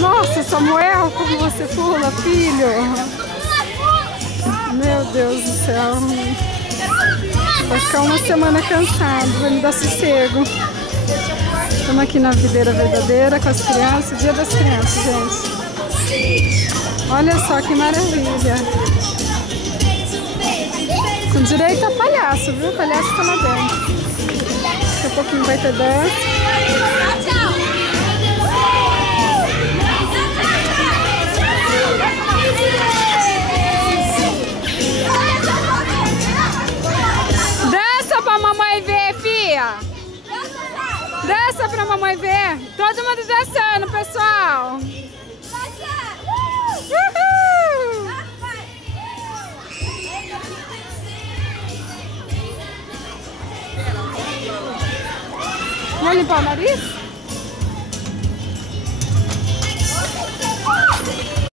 Nossa, Samuel, como você pula, filho. Meu Deus do céu. Vai ficar uma semana cansado, vai me dar sossego. Estamos aqui na Videira Verdadeira com as crianças, Dia das Crianças, gente. Olha só que maravilha. Com direito a palhaço, viu? O palhaço tá lá dentro. Daqui a pouquinho vai ter dança. Dança pra mamãe ver, fia! Dança pra mamãe ver! Todo mundo dançando, pessoal! Uhul! Vai limpar o nariz?